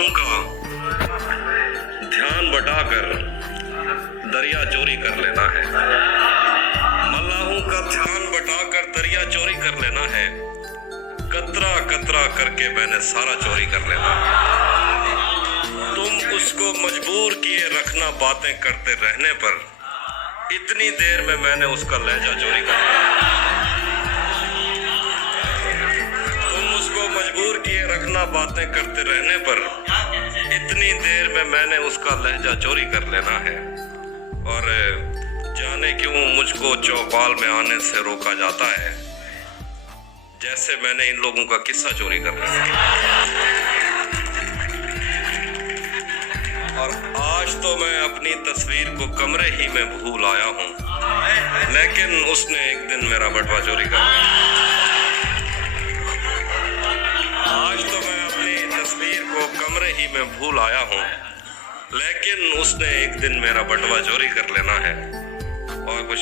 मल्लाहों का ध्यान बटाकर दरिया चोरी कर लेना है। मल्लाहों का ध्यान बटाकर दरिया चोरी कर लेना है। कतरा कतरा करके मैंने सारा चोरी कर लेना है। तुम उसको मजबूर किए रखना बातें करते रहने पर, इतनी देर में मैंने उसका लहजा चोरी कर लिया। तुम उसको मजबूर किए रखना बातें करते रहने पर, इतनी देर में मैंने उसका लहजा चोरी कर लेना है। और जाने क्यों मुझको चौपाल में आने से रोका जाता है, जैसे मैंने इन लोगों का किस्सा चोरी कर लिया। और आज तो मैं अपनी तस्वीर को कमरे ही में भूल आया हूँ, लेकिन उसने एक दिन मेरा बटवा चोरी कर लिया। आज तो मैं अपनी तस्वीर को कमरे ही में भूल आया हूँ, लेकिन उसने एक दिन मेरा बटवा चोरी कर लेना है। और कुछ